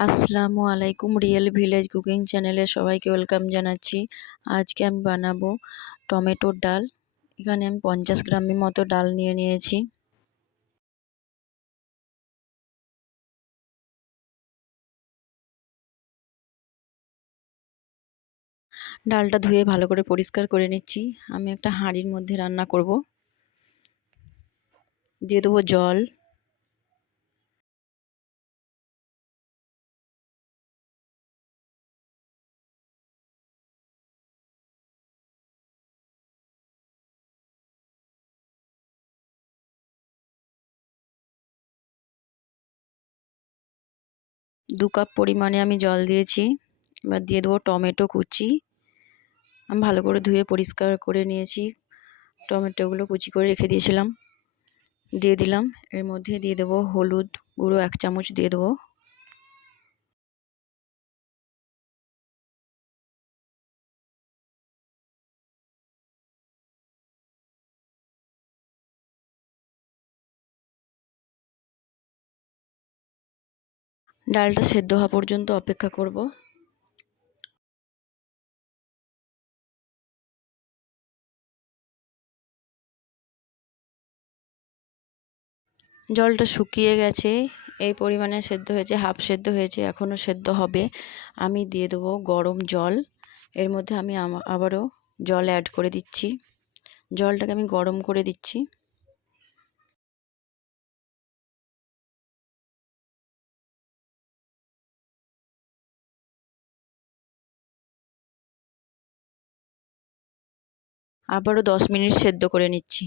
আসসালামু আলাইকুম real village cooking চ্যানেলে সবাইকে ওয়েলকাম জানাচ্ছি। আজকে আমি বানাবো টমেটোর ডাল। এখানে আমি পঞ্চাশ গ্রামের মতো ডাল নিয়ে নিয়েছি। ডালটা ধুয়ে ভালো করে পরিষ্কার করে নিচ্ছি। আমি একটা হাঁড়ির মধ্যে রান্না করব। দিয়ে দেবো জল। দু কাপ পরিমাণে আমি জল দিয়েছি। এবার দিয়ে দেবো টমেটো কুচি। আমি ভালো করে ধুয়ে পরিষ্কার করে নিয়েছি। টমেটোগুলো কুচি করে রেখে দিয়েছিলাম। দিয়ে দিলাম। এর মধ্যে দিয়ে দেবো হলুদ গুঁড়ো এক চামচ দিয়ে দেবো। ডালটা সেদ্ধ হওয়া পর্যন্ত অপেক্ষা করব। জলটা শুকিয়ে গেছে, এই পরিমাণে সেদ্ধ হয়েছে, হাফ সেদ্ধ হয়েছে, এখনও সেদ্ধ হবে। আমি দিয়ে দেবো গরম জল, এর মধ্যে আমি আবারও জল অ্যাড করে দিচ্ছি। জলটাকে আমি গরম করে দিচ্ছি। আবারও দশ মিনিট সেদ্ধ করে নিচ্ছি।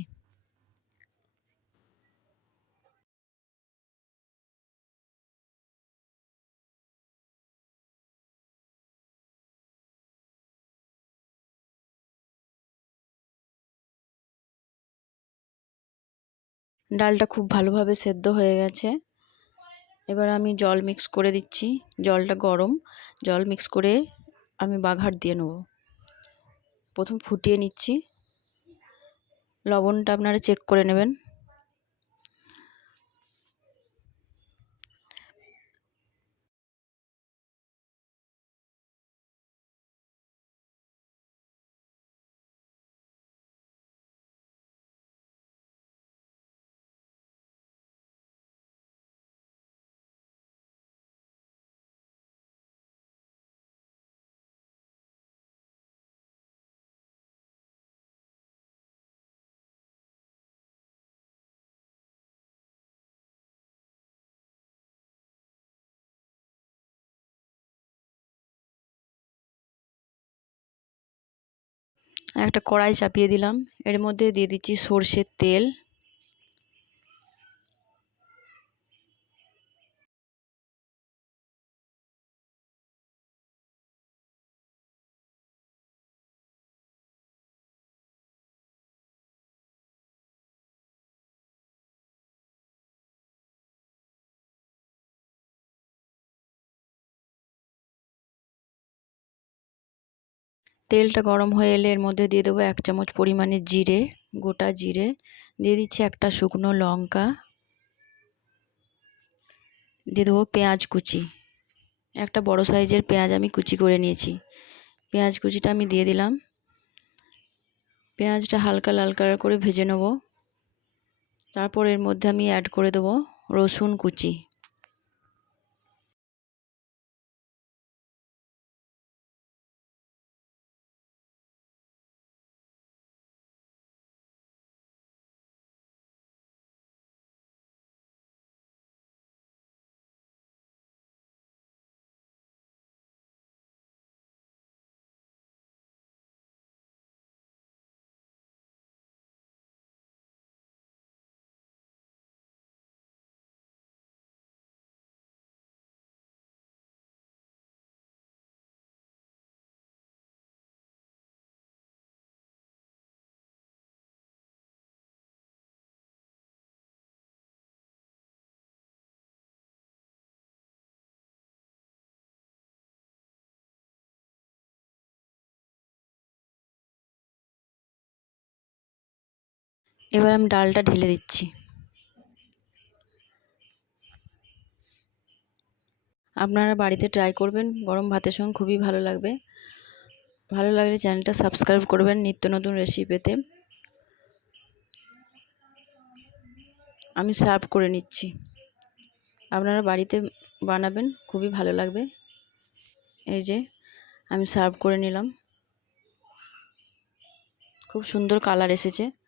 ডালটা খুব ভালোভাবে সেদ্ধ হয়ে গেছে। এবার আমি জল মিক্স করে দিচ্ছি। জলটা গরম। জল মিক্স করে আমি বাঘার দিয়ে নেব। প্রথম ফুটিয়ে নিচ্ছি। লবণটা আপনারা চেক করে নেবেন। একটা কড়াই চাপিয়ে দিলাম। এর মধ্যে দিয়ে দিচ্ছি সর্ষের তেল। তেলটা গরম হয়ে এলে এর মধ্যে দিয়ে দেবো এক চামচ পরিমাণে জিরে, গোটা জিরে। দিয়ে দিচ্ছি একটা শুকনো লঙ্কা। দিয়ে দেবো পেঁয়াজ কুচি। একটা বড় সাইজের পেঁয়াজ আমি কুচি করে নিয়েছি। পেঁয়াজ কুচিটা আমি দিয়ে দিলাম। পেঁয়াজটা হালকা লাল কালার করে ভেজে নেব। তারপর এর মধ্যে আমি অ্যাড করে দেবো রসুন কুচি। এবার আমি ডালটা ঢেলে দিচ্ছি। আপনারা বাড়িতে ট্রাই করবেন, গরম ভাতের সঙ্গে খুবই ভালো লাগবে। ভালো লাগলে চ্যানেলটা সাবস্ক্রাইব করবেন নিত্য নতুন রেসিপি পেতে। আমি সার্ভ করে নিচ্ছি। আপনারা বাড়িতে বানাবেন, খুবই ভালো লাগবে। এই যে, আমি সার্ভ করে নিলাম। খুব সুন্দর কালার এসেছে।